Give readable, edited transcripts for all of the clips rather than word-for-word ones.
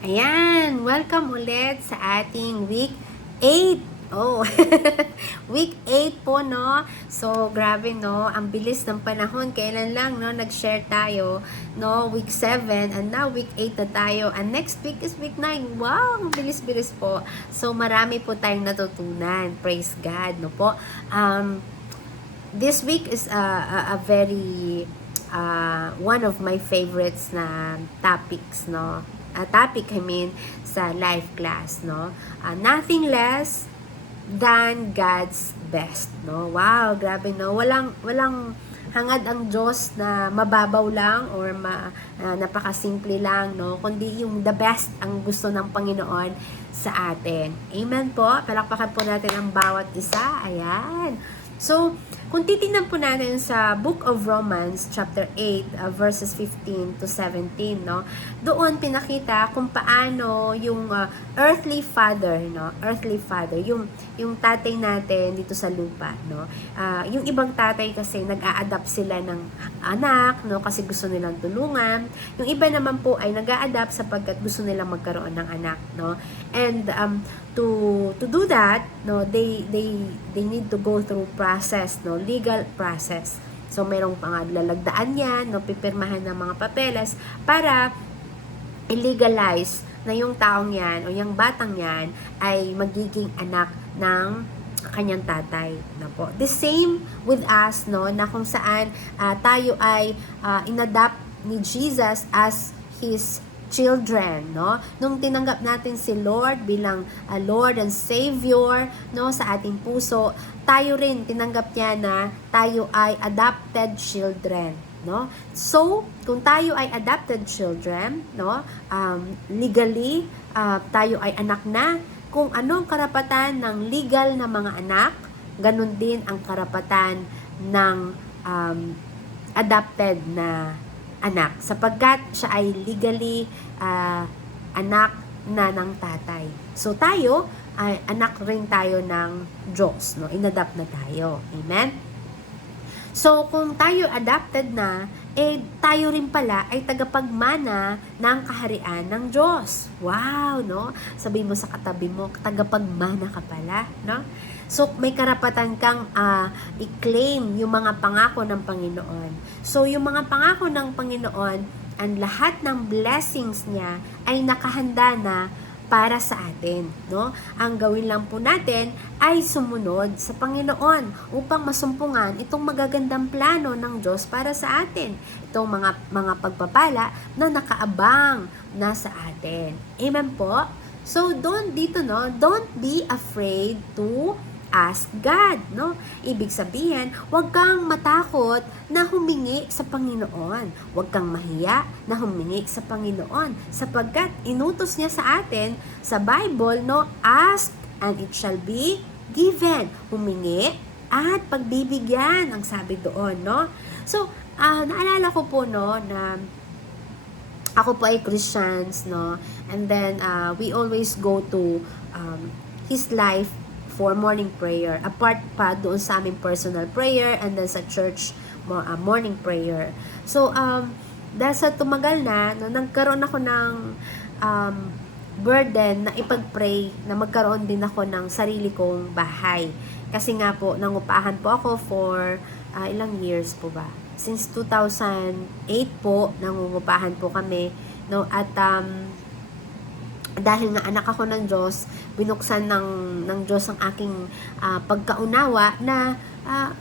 Ayan, welcome ulit sa ating week 8. Oh, week 8 po, no? So, grabe, no? Ang bilis ng panahon. Kailan lang, no? Nag-share tayo, no? Week 7, and now week 8 na tayo. And next week is week 9. Wow, ang bilis-bilis po. So, marami po tayong natutunan. Praise God, no po? This week is a very one of my favorites na topics, no? Sa life class, no? Nothing less than God's best, no? Wow, grabe, no? Walang hangad ang Diyos na mababaw lang or napakasimple lang, no? Kundi yung the best ang gusto ng Panginoon sa atin. Amen po. Palakpakan po natin ang bawat isa. Ayan. So, kung titingnan po natin sa Book of Romans, chapter 8, verses 15 to 17, no? Doon pinakita kung paano yung earthly father, no? Earthly father, yung tatay natin dito sa lupa, no? Yung ibang tatay kasi nag-a-adapt sila ng anak, no? Kasi gusto nilang tulungan. Yung iba naman po ay nag-a-adapt sapagkat gusto nilang magkaroon ng anak, no? And to do that, no, they need to go through process, no, legal process. So merong lalagdaan yan, no, pipirmahan ng mga papeles para illegalize na yung taong yan o yung batang yan ay magiging anak ng kanyang tatay, na po. The same with us, no, na kung saan tayo ay inadapt ni Jesus as His children, no? Nung tinanggap natin si Lord bilang Lord and Savior, no, sa ating puso, tayo rin tinanggap niya na tayo ay adopted children, no? So, kung tayo ay adopted children, no, legally, tayo ay anak na. Kung anong karapatan ng legal na mga anak, ganun din ang karapatan ng adopted na anak, sapagkat siya ay legally anak na ng tatay. So tayo ay anak rin tayo ng Diyos, no? Inadapt na tayo. Amen? So kung tayo adopted na, tayo rin pala ay tagapagmana ng kaharian ng Diyos. Wow, no? Sabihin mo sa katabi mo, tagapagmana ka pala, no? So, may karapatan kang i-claim yung mga pangako ng Panginoon. So, yung mga pangako ng Panginoon, ang lahat ng blessings niya ay nakahanda na para sa atin, no? Ang gawin lang po natin ay sumunod sa Panginoon upang masumpungan itong magagandang plano ng Diyos para sa atin. Itong mga pagpapala na nakaabang na sa atin. Amen po? So, don't be afraid to ask God, no? Ibig sabihin, huwag kang matakot na humingi sa Panginoon. Huwag kang mahiya na humingi sa Panginoon sapagkat inutos niya sa atin sa Bible, no? Ask and it shall be given. Humingi at pagbibigyan ang sabi doon, no? So, naalala ko po, no, na ako po ay Christians, no? And then we always go to His life for morning prayer. Apart pa doon sa aming personal prayer and then sa church morning prayer. So, dahil sa tumagal na, no, nagkaroon ako ng burden na ipag-pray na magkaroon din ako ng sarili kong bahay. Kasi nga po, nangupahan po ako for ilang years po ba? Since 2008 po, nangungupahan po kami. No? At dahil nga anak ako ng Diyos, binuksan ng Diyos ang aking pagkaunawa na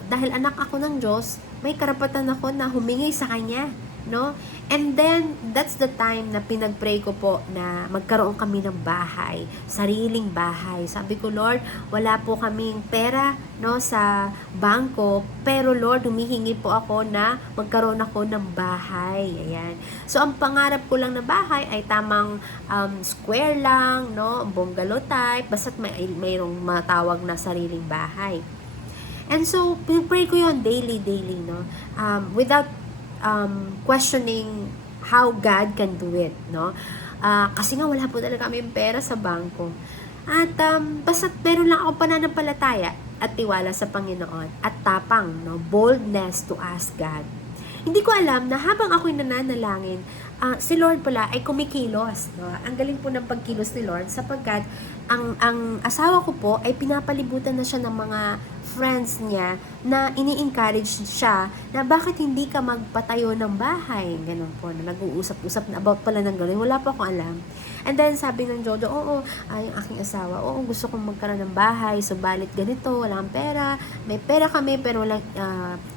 dahil anak ako ng Diyos, may karapatan ako na humingi sa Kanya, no? And then, that's the time na pinag-pray ko po na magkaroon kami ng bahay, sariling bahay. Sabi ko, Lord, wala po kaming pera, no, sa bangko, pero Lord, humihingi po ako na magkaroon ako ng bahay. Ayan. So, ang pangarap ko lang na bahay ay tamang square lang, no, bungalow type, basta't mayroong matawag na sariling bahay. And so, pinag-pray ko yun daily, no, without questioning how God can do it, no? Kasi nga wala po talaga kami pera sa bangko. At basta meron lang ako pananampalataya at tiwala sa Panginoon at tapang, no? Boldness to ask God. Hindi ko alam na habang ako'y nananalangin si Lord pala ay kumikilos. No? Ang galing po ng pagkilos ni Lord sapagkat ang asawa ko po ay pinapalibutan na siya ng mga friends niya na ini-encourage siya na bakit hindi ka magpatayo ng bahay. Ganun po, na nag-uusap-usap na about pala ng ganun. Wala pa akong alam. And then sabi ng Jojo, oo, yung aking asawa, oo, gusto kong magkaroon ng bahay, subalit ganito, wala kang pera. May pera kami pero walang,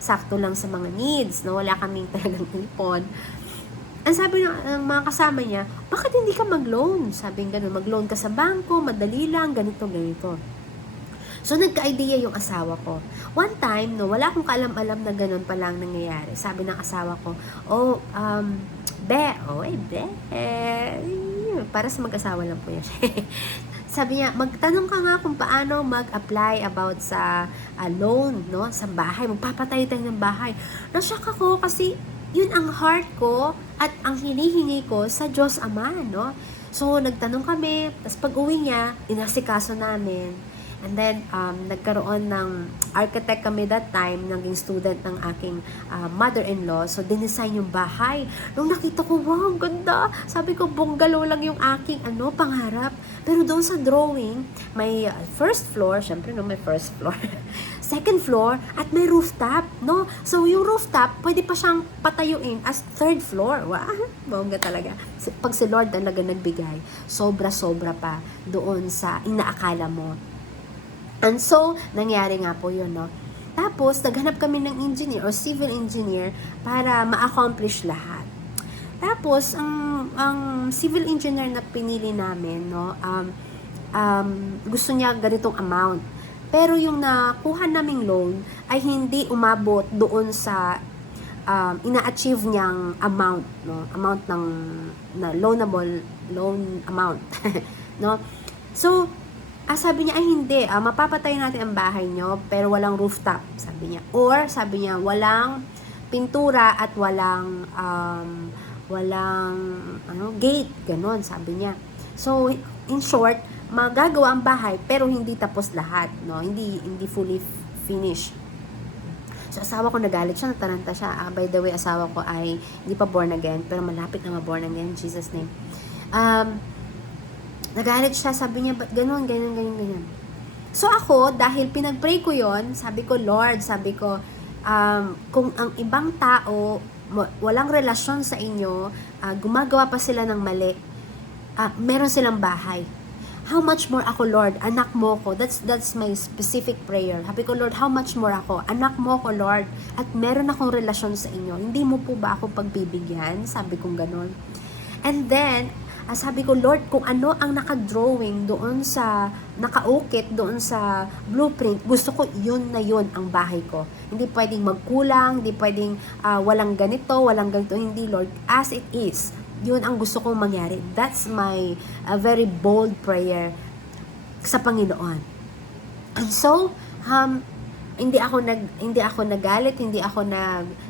sakto lang sa mga needs, no? Wala kaming talagang ipon. Ang sabi ng mga kasama niya, bakit hindi ka mag-loan? Sabi ng gano'n, mag-loan ka sa bangko, madali lang, ganito. So, nagka-idea yung asawa ko. One time, no, wala akong kaalam-alam na gano'n pa lang nangyayari. Sabi ng asawa ko, para sa mag-asawa lang po yan. Sabi niya, magtanong ka nga kung paano mag-apply about sa loan, no, sa bahay. Magpapatayo tayo ng bahay. Nashock ako kasi yun ang heart ko at ang hinihingi ko sa Diyos Ama, no? So, nagtanong kami, tapos pag-uwi niya, inasikaso namin. And then, nagkaroon ng architect kami that time, naging student ng aking mother-in-law. So, dinesign yung bahay. Nung nakita ko, wow, ganda. Sabi ko, bungalow lang yung aking pangarap. Pero doon sa drawing, may first floor, syempre no, may first floor. Second floor, at may rooftop, no? So, yung rooftop, pwede pa siyang patayuin as third floor. Wow, bongga talaga. Pag si Lord talaga nagbigay, sobra-sobra pa doon sa inaakala mo. And so, nangyari nga po yun, no? Tapos, naghanap kami ng engineer or civil engineer para ma-accomplish lahat. Tapos, ang civil engineer na pinili namin, no, gusto niya ganitong amount. Pero yung nakuha naming loan ay hindi umabot doon sa ina-achieve niyang amount, no? Amount ng loanable loan amount, no? So, sabi niya, ay hindi, mapapatay natin ang bahay nyo, pero walang rooftop, sabi niya. Or, sabi niya, walang pintura at walang gate, ganon, sabi niya. So, in short, magagawa ang bahay, pero hindi tapos lahat, no? Hindi fully finished. So, asawa ko nagalit siya, nataranta siya. By the way, asawa ko ay hindi pa born again, pero malapit na ma-born again, in Jesus' name. Nagalit siya, sabi niya, ba't ganun. So ako, dahil pinag-pray ko yon, sabi ko, Lord, kung ang ibang tao, walang relasyon sa inyo, gumagawa pa sila ng mali, meron silang bahay. How much more ako, Lord? Anak mo ko. That's my specific prayer. Sabi ko, Lord, how much more ako? Anak mo ko, Lord. At meron akong relasyon sa inyo. Hindi mo po ba ako pagbibigyan? Sabi kong ganon. And then, sabi ko, Lord, kung ano ang naka-drawing doon sa, naka-ukit doon sa blueprint, gusto ko yun na yun ang bahay ko. Hindi pwedeng magkulang, hindi pwedeng walang ganito, hindi, Lord. As it is, yun ang gusto kong mangyari. That's my very bold prayer sa Panginoon. And so, hindi ako nagalit, hindi ako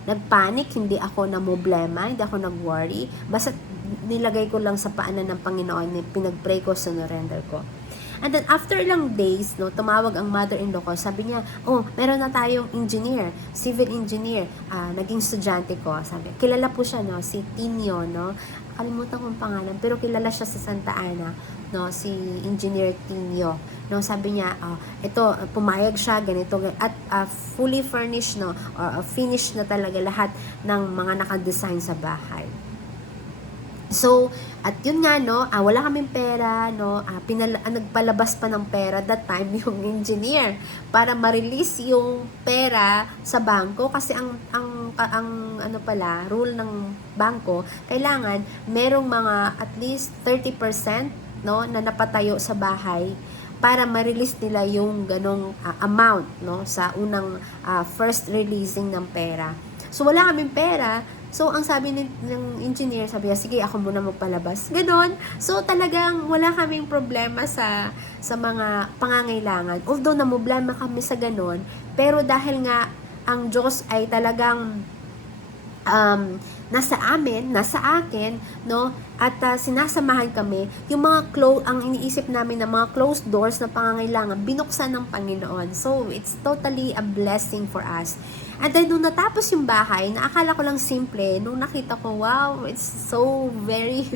nagpanic, hindi ako namblema, hindi ako nag-worry. Basta nilagay ko lang sa paanan ng Panginoon, pinag-pray ko, sinurrender ko. And then after ilang days, no, tumawag ang mother-in-law ko. Sabi niya, meron na tayong engineer, civil engineer, naging estudyante ko. Sabi, kilala po siya, no, si Tinio, no. Kalimutan ko ang pangalan, pero kilala siya sa Santa Ana, no, si Engineer Tinio. No, sabi niya, ito, pumayag siya, ganito, at fully furnished, no, or finished na talaga lahat ng mga naka-design sa bahay. So, at yun nga, no, wala kaming pera, no, nagpalabas pa ng pera that time yung engineer para ma-release yung pera sa bangko kasi ang rule ng bangko, kailangan merong mga at least 30%, no, na napatayo sa bahay para ma-release nila yung ganong amount, no, sa unang first releasing ng pera. So, wala kaming pera. So, ang sabi ng engineer, sabi niya, sige, ako muna magpalabas. Ganon. So, talagang wala kaming problema sa mga pangangailangan. Although, namblema kami sa ganon, pero dahil nga, ang Diyos ay talagang nasa akin, no? At sinasamahan kami, yung mga ang iniisip namin na mga closed doors na pangangailangan, binuksan ng Panginoon. So, it's totally a blessing for us. And then, nung natapos yung bahay, naakala ko lang simple, nung nakita ko, wow, it's so very,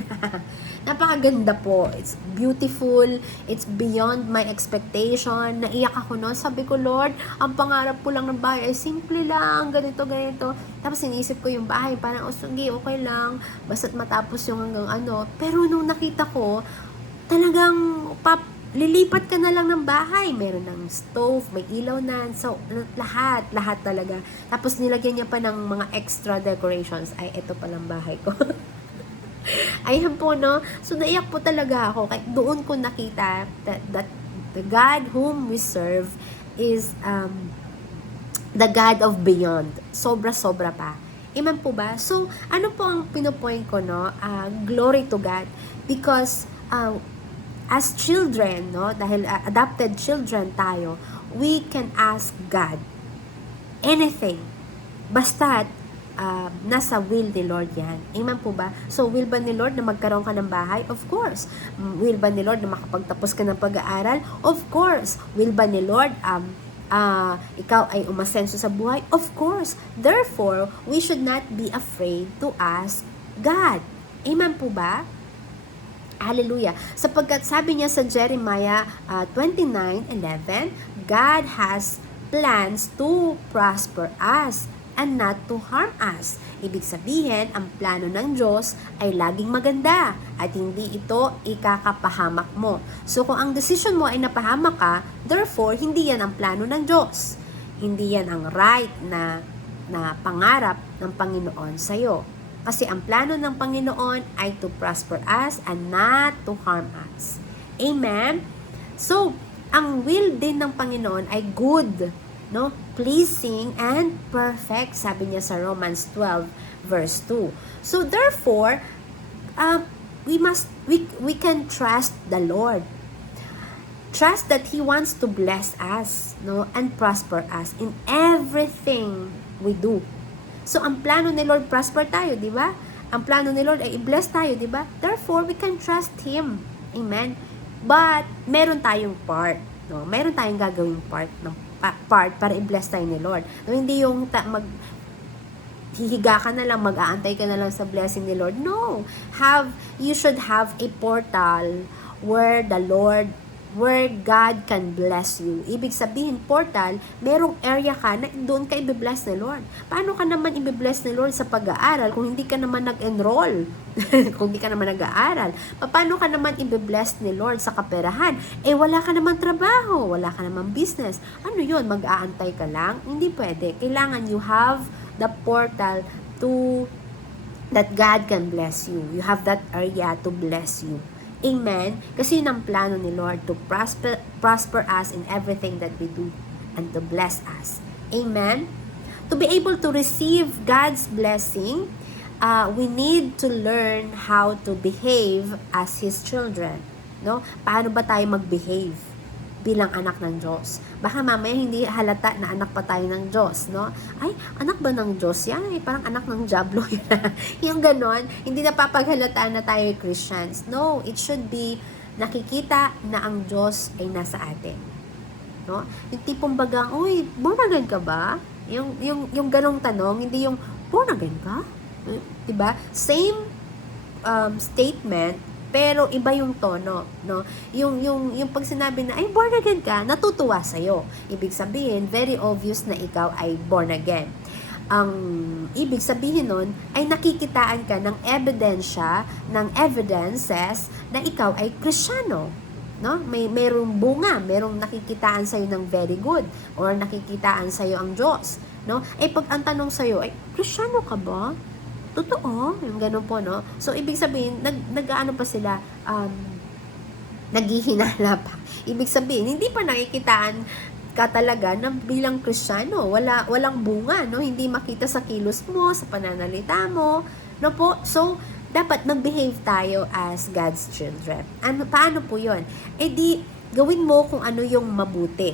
napakaganda po. It's beautiful. It's beyond my expectation. Naiyak ako noon. Sabi ko, Lord, ang pangarap ko lang ng bahay ay simple lang, ganito, ganito. Tapos inisip ko yung bahay, parang, sige, okay lang, basta't matapos yung hanggang ano. Pero nung nakita ko, talagang, lilipat ka na lang ng bahay. Meron ng stove, may ilaw na. So, lahat talaga. Tapos nilagyan niya pa ng mga extra decorations. Ay, ito palang bahay ko. Ayan po, no? So, naiyak po talaga ako. Doon ko nakita that the God whom we serve is the God of beyond. Sobra-sobra pa. Amen po ba? So, ano po ang pinopoint ko, no? Glory to God. Because, as children, no, dahil adopted children tayo, we can ask God anything. Basta nasa will ni Lord yan. Amen po ba? So, will ba ni Lord na magkaroon ka ng bahay? Of course. Will ba ni Lord na makapagtapos ka ng pag-aaral? Of course. Will ba ni Lord ikaw ay umasenso sa buhay? Of course. Therefore, we should not be afraid to ask God. Amen po ba? Hallelujah. Sapagkat sabi niya sa Jeremiah 29:11, God has plans to prosper us and not to harm us. Ibig sabihin, ang plano ng Diyos ay laging maganda at hindi ito ikakapahamak mo. So kung ang decision mo ay napahamak ka, therefore, hindi yan ang plano ng Diyos. Hindi yan ang right na pangarap ng Panginoon sa iyo. Kasi ang plano ng Panginoon ay to prosper us and not to harm us. Amen? So, ang will din ng Panginoon ay good, no? Pleasing and perfect, sabi niya sa Romans 12 verse 2. So, therefore, we can trust the Lord. Trust that He wants to bless us, no? And prosper us in everything we do. So, ang plano ni Lord, prosper tayo, di ba? Ang plano ni Lord ay i-bless tayo, di ba? Therefore, we can trust Him. Amen? But, meron tayong part, no? Meron tayong gagawing part para i-bless tayo ni Lord. No, hindi yung hihiga ka na lang, mag-aantay ka na lang sa blessing ni Lord. No. You should have a portal where God can bless you. Ibig sabihin, portal, merong area ka na doon ka i-bless ni Lord. Paano ka naman i-bless ni Lord sa pag-aaral kung hindi ka naman nag-enroll? Kung hindi ka naman nag-aaral? Paano ka naman i-bless ni Lord sa kaperahan? Wala ka naman trabaho, wala ka naman business. Ano yun? Mag-aantay ka lang? Hindi pwede. Kailangan you have the portal that God can bless you. You have that area to bless you. Amen? Kasi yun ang plano ni Lord to prosper us in everything that we do and to bless us. Amen? To be able to receive God's blessing, we need to learn how to behave as His children. No? Paano ba tayo mag-behave bilang anak ng Diyos? Baka mamaya hindi halata na anak pa tayo ng Diyos, no? Ay, anak ba ng Diyos yan? Parang anak ng Diablo yan. Yung ganon, hindi napapaghalataan na tayo Christians. No, it should be nakikita na ang Diyos ay nasa atin. No? Yung tipong bagang, uy, born again ka ba? Yung ganong tanong, hindi yung, born again ka? Diba? Same statement, pero iba yung tono, no? Yung pag sinabi na, ay, born again ka, natutuwa sa'yo. Ibig sabihin, very obvious na ikaw ay born again. Ang ibig sabihin nun, ay nakikitaan ka ng ebidensya, ng evidences, na ikaw ay Kristiyano. No? Merong bunga, merong nakikitaan sa'yo ng very good, or nakikitaan sa'yo ang Diyos. No? Pag ang tanong sa'yo, ay, Kristiyano ka ba? Totoo, yung ganun po, no? So, ibig sabihin, nag-ano pa sila, naghihinala pa. Ibig sabihin, hindi pa nakikitaan ka talaga na bilang Kristiyano. Walang bunga, no? Hindi makita sa kilos mo, sa pananalita mo, no po? So, dapat mag-behave tayo as God's children. Paano po yun? Di, gawin mo kung ano yung mabuti.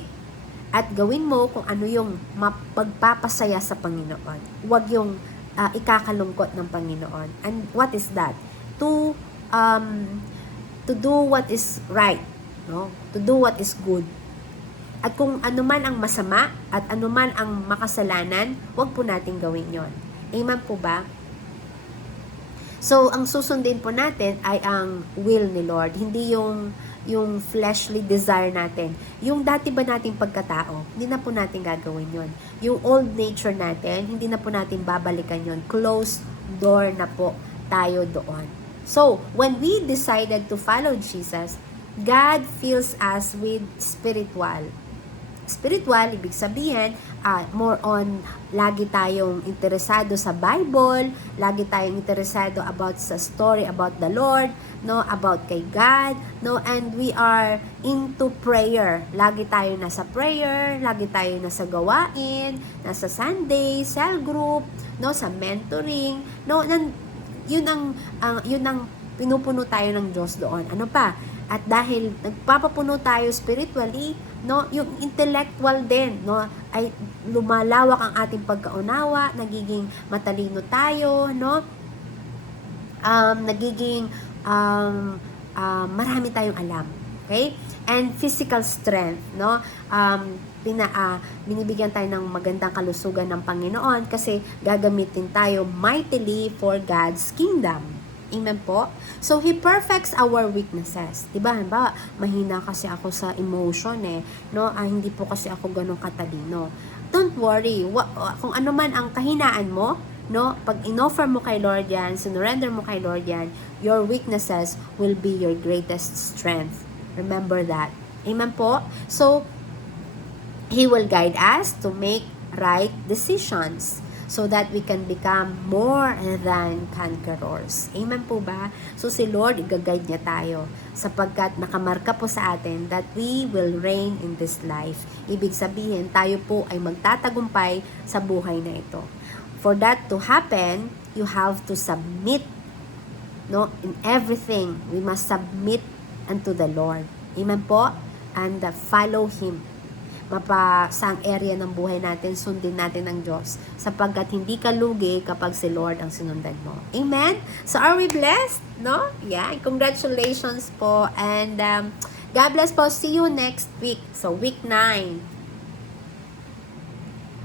At gawin mo kung ano yung magpapasaya sa Panginoon. Huwag yung ikakalungkot ng Panginoon. And what is that? To do what is right, no? To do what is good. At kung anuman ang masama at anuman ang makasalanan, wag po natin gawin yon. Amen po ba? So, ang susundin po natin ay ang will ni Lord, hindi yung fleshly desire natin. Yung dati ba nating pagkatao, hindi na po natin gagawin yon. Yung old nature natin, hindi na po natin babalikan yon. Closed door na po tayo doon. So, when we decided to follow Jesus, God fills us with spiritual. Spiritual, ibig sabihin, more on, lagi tayong interesado sa Bible, lagi tayong interesado about sa story about the Lord, no, about kay God, no, and we are into prayer. Lagi tayo nasa prayer, lagi tayo nasa gawain, nasa Sunday, cell group, no, sa mentoring, no, yun ang pinupuno tayo ng Diyos doon. Ano pa? At dahil nagpapapuno tayo spiritually, no, yung intellectual din, no, ay lumalawak ang ating pagkaunawa, nagiging matalino tayo, no, nagiging marami tayong alam. Okay? And physical strength, no, binibigyan tayo ng magandang kalusugan ng Panginoon kasi gagamitin tayo mightily for God's kingdom. Amen po? So, He perfects our weaknesses. Diba? Halimbawa, mahina kasi ako sa emotion no? Hindi po kasi ako ganun katalino. Don't worry. Kung ano man ang kahinaan mo, no? Pag inoffer mo kay Lord yan, sinurrender mo kay Lord yan, your weaknesses will be your greatest strength. Remember that. Amen po? So, He will guide us to make right decisions so that we can become more than conquerors. Amen po ba? So si Lord, i-guide niya tayo sapagkat nakamarka po sa atin that we will reign in this life. Ibig sabihin, tayo po ay magtatagumpay sa buhay na ito. For that to happen, you have to submit, no? In everything, we must submit unto the Lord. Amen po? And follow Him. Mapasang area ng buhay natin, sundin natin ang Diyos sapagkat hindi ka lugi kapag si Lord ang sinundan mo. Amen? So, are we blessed? No? Yeah. Congratulations po. And God bless po. See you next week. So, week 9.